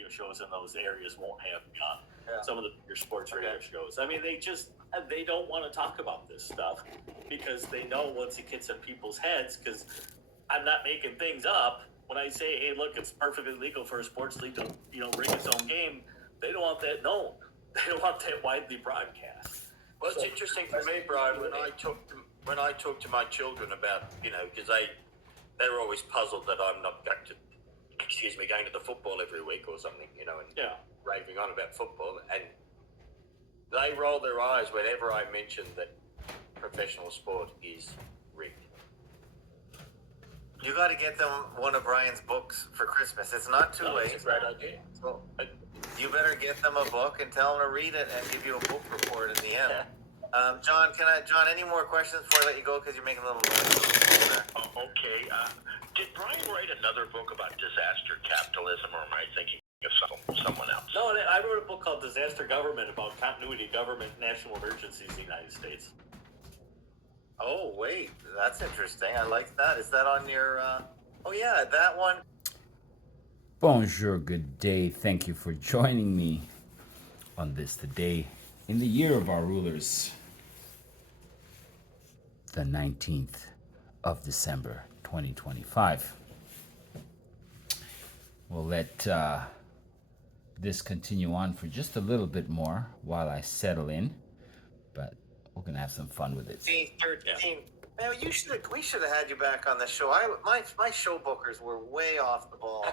radio shows in those areas won't have me on. Yeah. Some of the bigger sports radio shows. I mean, they don't want to talk about this stuff because they know once it gets in people's heads, because I'm not making things up. When I say, hey, look, it's perfectly legal for a sports league to, ring its own game, they don't want that known. They don't want that widely broadcast. Well, it's interesting for me, Brian, when I talk to my children about, because they were always puzzled that I'm not going to the football every week or something, and raving on about football, and they roll their eyes whenever I mention that professional sport is rigged. You got to get them one of Brian's books for Christmas. It's not too late. It's a great idea. So, you better get them a book and tell them to read it and give you a book report in the end. John, any more questions before I let you go? Because you're making a little noise. Okay. Did Brian write another book about disaster capitalism, or am I thinking of someone else? No, I wrote a book called Disaster Government about continuity government national emergencies in the United States. Oh, wait. That's interesting. I like that. Is that on your... Oh, yeah, that one. Bonjour, good day. Thank you for joining me on this, the day in the year of our rulers, the 19th of December, 2025. We'll let this continue on for just a little bit more while I settle in, but we're going to have some fun with it. 13. Yeah. Man, we should have had you back on the show. My show bookers were way off the ball.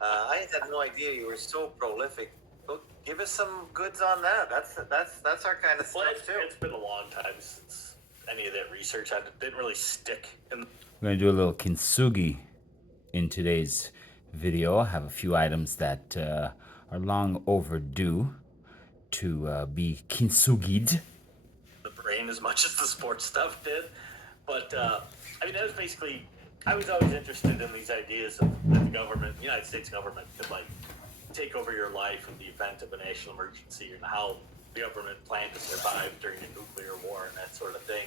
I had no idea you were so prolific. So give us some goods on that. That's our kind of stuff too. It's been a long time since any of that research. I didn't really stick in. We're going to do a little Kintsugi in today's video. I have a few items that are long overdue to be Kintsugi'd. The brain as much as the sports stuff did. But, that was basically, I was always interested in these ideas of that the government, the United States government, could, take over your life in the event of a national emergency, and how the government planned to survive during a nuclear war and that sort of thing.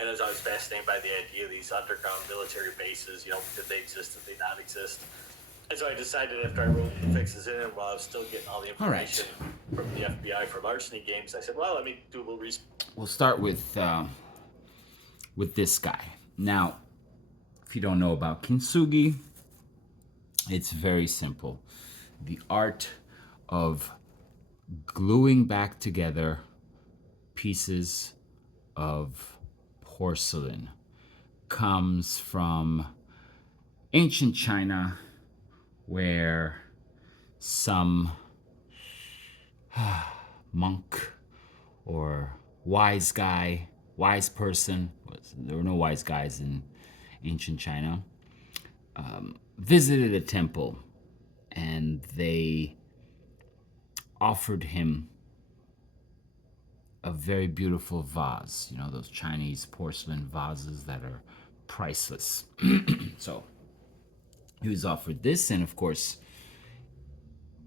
And as I was fascinated by the idea of these underground military bases, did they exist, did they not exist? And so I decided after I wrote the fixes in it, while I was still getting all the information from the FBI for larceny games, I said, well, let me do a little research. We'll start with this guy. Now, if you don't know about Kintsugi, it's very simple. The art of gluing back together pieces of porcelain comes from ancient China, where some monk or wise person, there were no wise guys in ancient China, visited a temple, and they offered him a very beautiful vase, those Chinese porcelain vases that are priceless. So he was offered this, and of course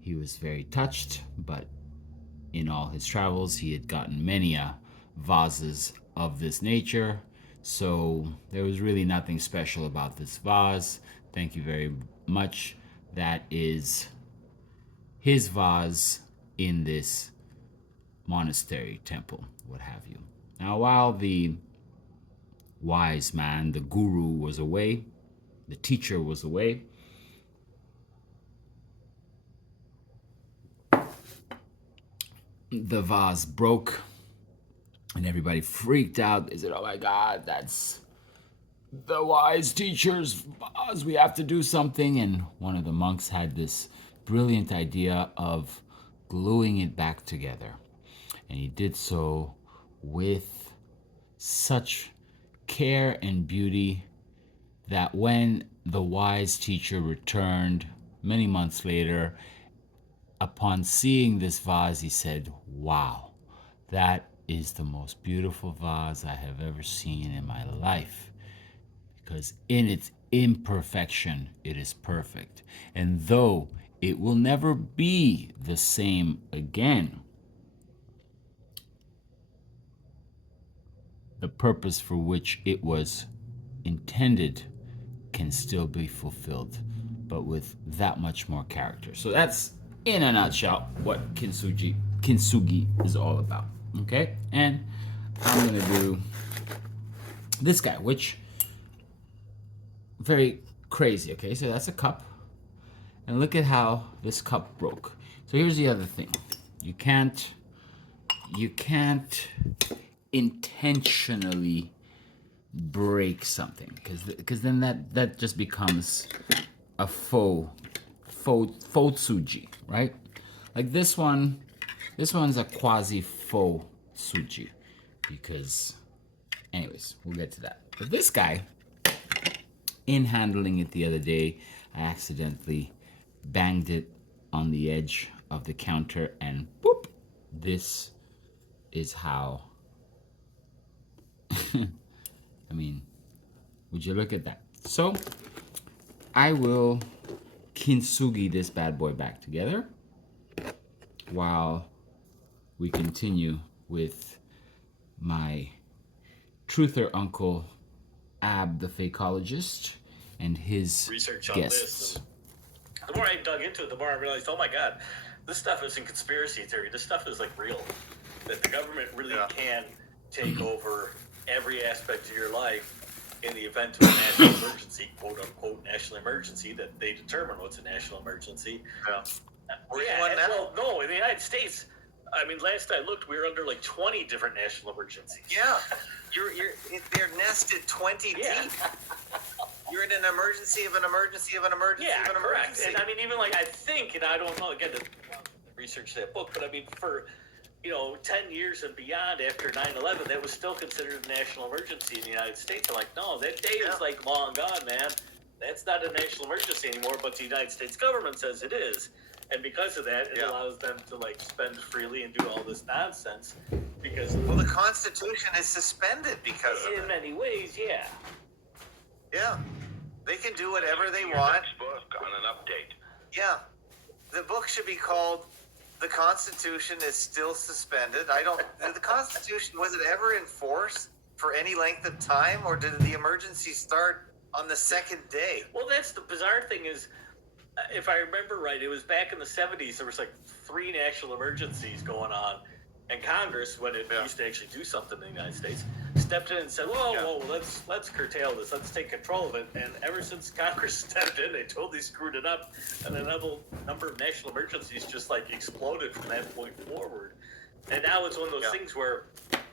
he was very touched, but in all his travels he had gotten many vases of this nature, so there was really nothing special about this vase. Thank you very much. That is his vase in this monastery, temple, what have you. Now, while the wise man, the guru, was away, the teacher was away, the vase broke, and everybody freaked out. They said, oh my God, that's the wise teacher's vase. We have to do something. And one of the monks had this brilliant idea of gluing it back together. And he did so with such care and beauty that when the wise teacher returned many months later, upon seeing this vase, he said, wow, that is the most beautiful vase I have ever seen in my life. Because in its imperfection, it is perfect. And though it will never be the same again, the purpose for which it was intended can still be fulfilled, but with that much more character. So that's in a nutshell, what Kintsugi is all about. Okay, and I'm gonna do this guy, which very crazy. Okay, so that's a cup, and look at how this cup broke. So here's the other thing: you can't intentionally break something because then that just becomes a faux tsuji, right? Like this one's a quasi faux tsuji because, anyways, we'll get to that. But this guy, in handling it the other day, I accidentally banged it on the edge of the counter and boop. This is how. I mean, would you look at that? So I will kintsugi this bad boy back together while we continue with my truther uncle Ab the Fakeologist and his Research on guests. this. The more I dug into it, the more I realized, oh my god, this stuff isn't conspiracy theory. This stuff is like real. That the government really can take over every aspect of your life in the event of a national emergency, quote unquote national emergency, that they determine what's a national emergency. Yeah. We're in Yeah, one and, now? well, no, in the United States, I mean, last I looked, we were under like 20 different national emergencies. Yeah. They're nested 20 Yeah. deep. You're in an emergency of an emergency of an emergency Yeah, of an correct. emergency. And I mean, even like I think, and I don't know, again, the research that book, but I mean, for 10 years and beyond after 9/11, that was still considered a national emergency in the United States. I'm like, no, that day is like long gone, man. That's not a national emergency anymore, but the United States government says it is. And because of that, it allows them to like spend freely and do all this nonsense. Because Well, the Constitution is suspended because of in it. many ways, yeah. Yeah. They can do whatever they Your want. next book on an update. Yeah. The book should be called The Constitution is Still Suspended. The Constitution, was it ever in force for any length of time, or did the emergency start on the second day? Well, that's the bizarre thing is, if I remember right, it was back in the 70s, there was like 3 national emergencies going on. And Congress, when it used to actually do something in the United States, stepped in and said, whoa, let's curtail this. Let's take control of it. And ever since Congress stepped in, they totally screwed it up. And the number of national emergencies just like exploded from that point forward. And now it's one of those things where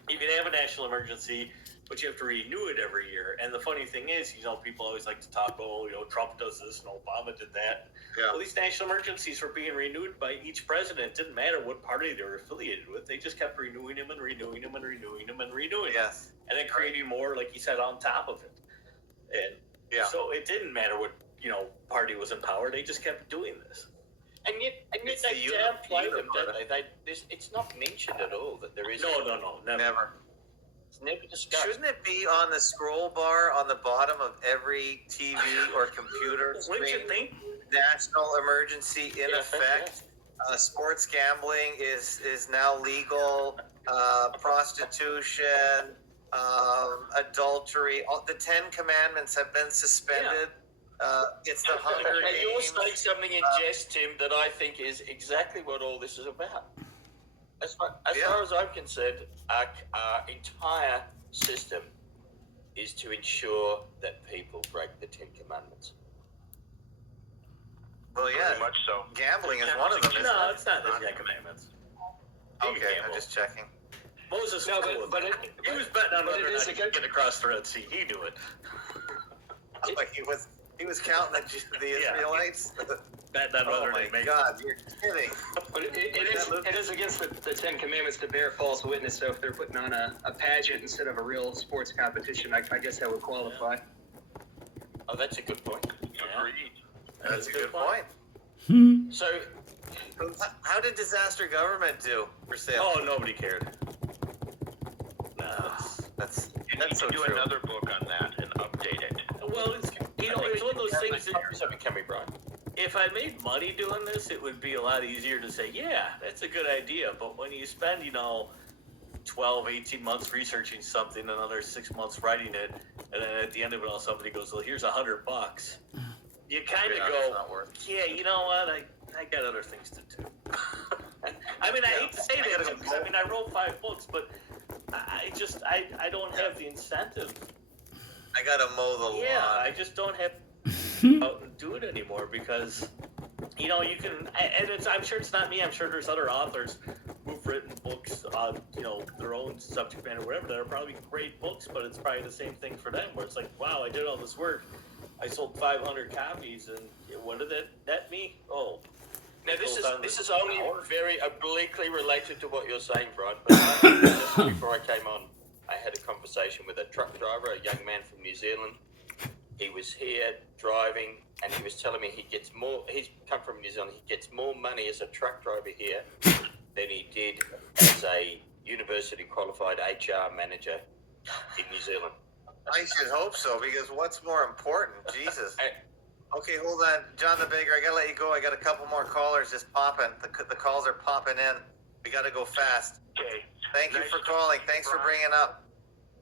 you can have a national emergency, but you have to renew it every year. And the funny thing is, people always like to talk, Trump does this and Obama did that. Yeah. Well, these national emergencies were being renewed by each president. It didn't matter what party they were affiliated with. They just kept renewing them and renewing them and renewing them and renewing them. Yes. And then creating more, like you said, on top of it. And so it didn't matter what, party was in power. They just kept doing this. And yet It's they the downplay them, uniparty. don't they? It's not mentioned at all that there is. No, never. Never. It's never discussed. Shouldn't it be on the scroll bar on the bottom of every TV or computer Wouldn't you screen? think? National emergency in effect. Sports gambling is now legal. Prostitution, adultery. The 10 Commandments have been suspended. It's the Hunger And you're Games. saying something in jest, Tim, that I think is exactly what all this is about. As far as I'm concerned, our entire system is to ensure that people break the 10 Commandments. Well, Very much so. gambling is one of them. No, it's not the 10 Commandments. You can Okay, I'm gamble. just checking. Moses was cool with it. He was betting on whether or not he could get across the Red Sea. He knew it. Like he was counting the Israelites. Betting on Oh whether my they make God, you're kidding. But it is against the 10 Commandments to bear false witness, so if they're putting on a pageant instead of a real sports competition, I guess that would qualify. Oh, that's a good point. Agreed. That's a good point. So, How did disaster government do for sale? Oh, nobody cared. No. That's You need so to do true. another book on that and update it. Well, it's one of those things that something coming, Brian. if I made money doing this, it would be a lot easier to say, yeah, that's a good idea. But when you spend, 12, 18 months researching something, another 6 months writing it, and then at the end of it all, somebody goes, well, here's $100. You kind of Yeah, go, it's not worth it. yeah, you know what? I got other things to do. I mean, I hate to say that too, because I mean, I wrote 5 books, but I don't have the incentive. I gotta mow the lawn. Yeah, I just don't have out and do it anymore because, you know, you can, and I'm sure it's not me. I'm sure there's other authors who've written books on, you know, their own subject matter, whatever. That are probably great books, but it's probably the same thing for them, where it's like, wow, I did all this work. I sold 500 copies, and what did that net me? Oh. Now this is only very obliquely related to what you're saying, Brian. But just before I came on, I had a conversation with a truck driver, a young man from New Zealand. He was here driving, and he was telling me he's come from New Zealand. He gets more money as a truck driver here than he did as a university qualified HR manager in New Zealand. I should hope so, because what's more important? Jesus. Okay, hold on. John the Baker, I gotta let you go. I got a couple more callers just popping. The calls are popping in. We gotta go fast. Okay. Thank you for calling. Thanks for bringing up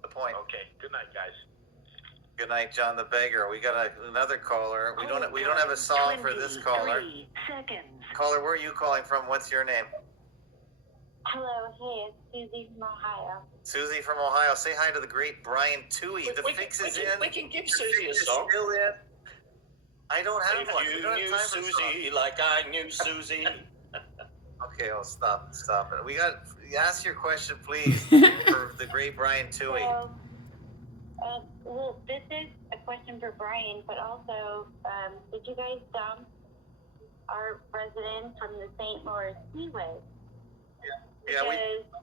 the point. Okay. Good night, guys. Good night, John the Beggar. We got another caller. We don't have a song for this caller. Seconds. Caller, where are you calling from? What's your name? Hello, hey, it's Susie from Ohio. Susie from Ohio. Say hi to the great Brian Toohey. The fix is in. We can give The Susie a fix is song. still in. I don't have one. We You don't have knew time for Susie like I knew Susie. Okay, I'll stop it. We got. Ask your question, please, for the great Brian Toohey. So, well, this is a question for Brian, but also, did you guys dump our president from the St. Louis Seaway? Yeah,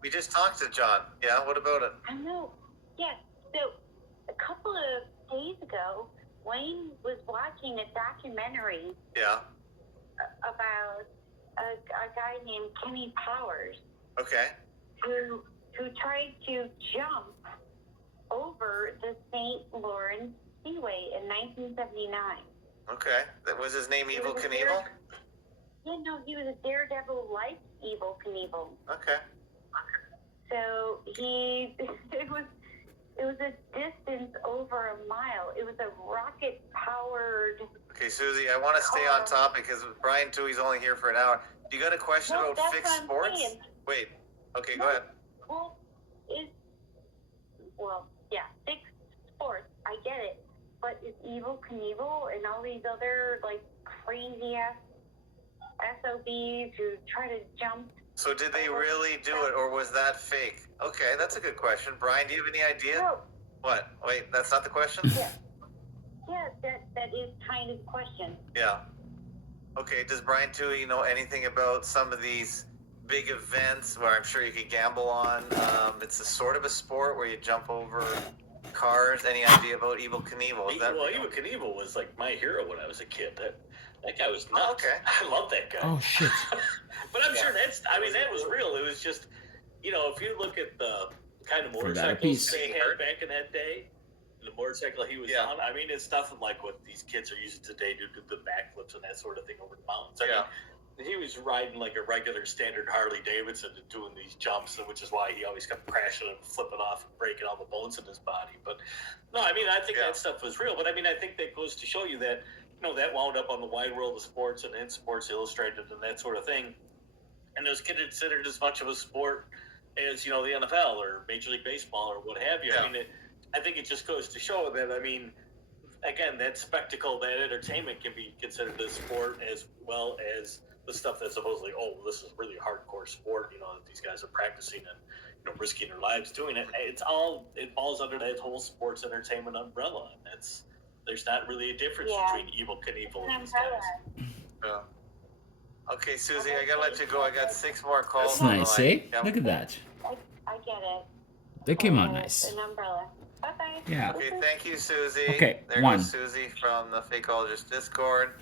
we just talked to John. Yeah, what about it? I know. Yes. So, a couple of days ago, Wayne was watching a documentary Yeah. about a guy named Kenny Powers Okay. who tried to jump over the St. Lawrence Seaway in 1979. Okay. That was his name, Evil was a Knievel? Yeah, no, he was a daredevil like Evil Knievel. Okay. So it was a distance over a mile. It was a rocket powered. Okay, Susie, I want to stay on topic because Brian Toohey's only here for an hour. You got a question No, about that's fixed what I'm sports? saying. Wait. Okay, go ahead. Well, yeah, fixed sports. I get it, but is Evil Knievel and all these other like crazy ass SOBs who try to jump? So did they really do it, or was that fake? Okay, that's a good question. Brian, do you have any idea? No. What? Wait, that's not the question? Yeah, that is kind of the question. Yeah. Okay, does Brian Toohey know anything about some of these big events where I'm sure you could gamble on? It's a sort of a sport where you jump over cars. Any idea about Evil Knievel? Is that Well, Evil Knievel was like my hero when I was a kid. That guy was nuts. Oh, okay. I love that guy. Oh shit. But I'm sure that was real. It was just, you know, if you look at the kind of For that a motorcycles piece. they had back in that day, the motorcycle he was Yeah. on, I mean, it's nothing like what these kids are using today to do the backflips and that sort of thing over the mountains. I mean, he was riding like a regular standard Harley Davidson and doing these jumps, which is why he always kept crashing and flipping off and breaking all the bones in his body. But no, I mean, I think that stuff was real. But I mean, I think that goes to show you that, you know, that wound up on the Wide World of Sports and in Sports Illustrated and that sort of thing. And it was considered as much of a sport as, you know, the NFL or Major League Baseball or what have you. Yeah. I mean, I think it just goes to show that, I mean, again, that spectacle, that entertainment can be considered a sport as well as the stuff that's supposedly, oh, this is really a hardcore sport, you know, that these guys are practicing and, you know, risking their lives doing it. It falls under that whole sports entertainment umbrella. And there's not really a difference between Evil Knievel and these guys. Yeah. Okay, Susie, I gotta let you go. I got 6 more calls. That's nice, eh? Yep. Look at that. I get it. That came out nice. An umbrella. Bye-bye. Yeah. Okay, thank you, Susie. Okay, there one. goes Susie from the Fakeologist Discord.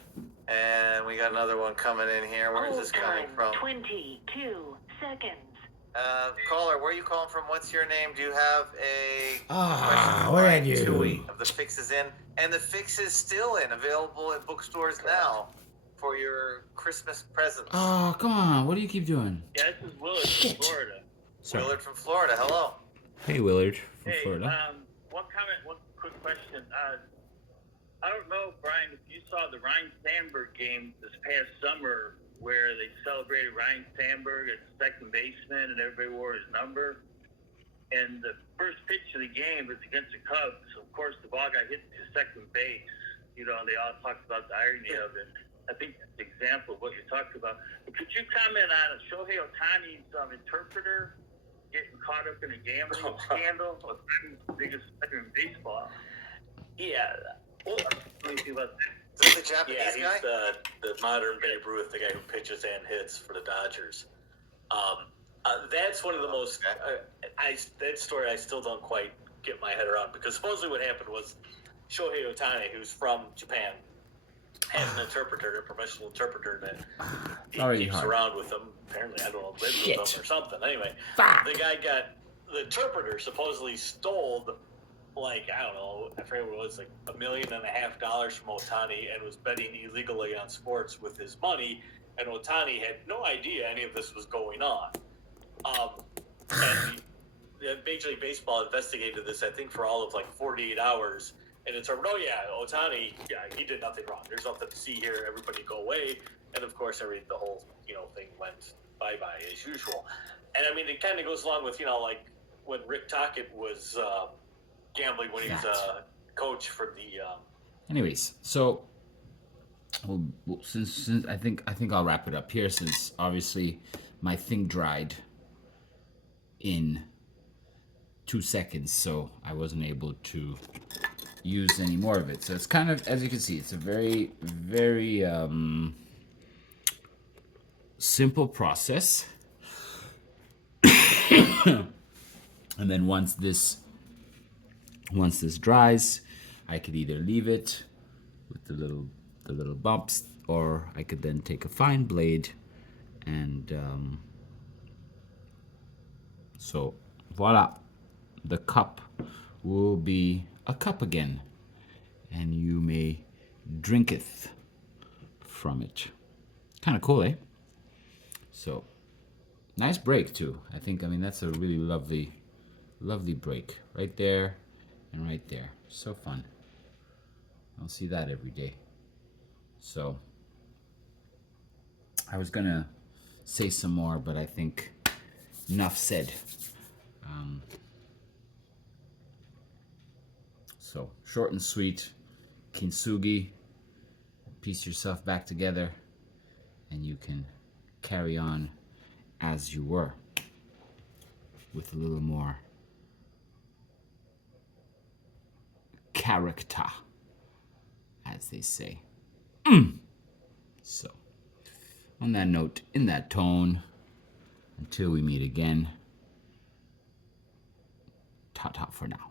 And we got another one coming in here. Where is this coming from? 22 seconds. Caller, where are you calling from? What's your name? Do you have a Ah, question? where Brian are you? Toohey of The Fix is in. And The Fix is still in, available at bookstores now for your Christmas presents. Oh, come on. What do you keep doing? Yeah, this is Willard from Florida. Sorry. Willard from Florida, hello. Hey, Willard from Hey, Florida. one comment, one quick question. I don't know, Brian, if you saw the Ryan Sandberg game this past summer where they celebrated Ryan Sandberg as second baseman and everybody wore his number. And the first pitch of the game was against the Cubs. Of course, the ball got hit to second base. You know, they all talked about the irony of it. I think that's an example of what you're talking about. But could you comment on Shohei Ohtani's interpreter getting caught up in a gambling scandal? Ohtani's the biggest player in baseball. Yeah. Well, What do you think about that? Is this the Japanese yeah, he's guy? the modern Babe Ruth, the guy who pitches and hits for the Dodgers. That's one of the most. That story I still don't quite get my head around, because supposedly what happened was Shohei Ohtani, who's from Japan, has an interpreter, a professional interpreter that he keeps around with him. Apparently, I don't know, lives with him or something. Anyway, the guy the interpreter supposedly stole, like, I don't know, I forget what it was, like $1.5 million from Ohtani, and was betting illegally on sports with his money. And Ohtani had no idea any of this was going on. And the Major League Baseball investigated this, I think, for all of like 48 hours. And it turned, Ohtani, he did nothing wrong. There's nothing to see here. Everybody go away. And of course, the whole, thing went bye-bye as usual. And I mean, it kind of goes along with, like when Rick Tocchet was gambling when he was a coach for the. Anyways, so since I think I'll wrap it up here, since obviously my thing dried in 2 seconds, so I wasn't able to use any more of it. So it's kind of, as you can see, it's a very, very simple process. And then once this dries, I could either leave it with the little bumps, or I could then take a fine blade and so voila, the cup will be a cup again, and you may drinketh from it. Kind of cool, eh? So nice break too. I mean that's a really lovely break right there and right there. So fun. I'll see that every day. So I was gonna say some more, but I think enough said. So short and sweet, Kintsugi, piece yourself back together, and you can carry on as you were, with a little more character, as they say. So, on that note, in that tone, until we meet again, ta-ta for now.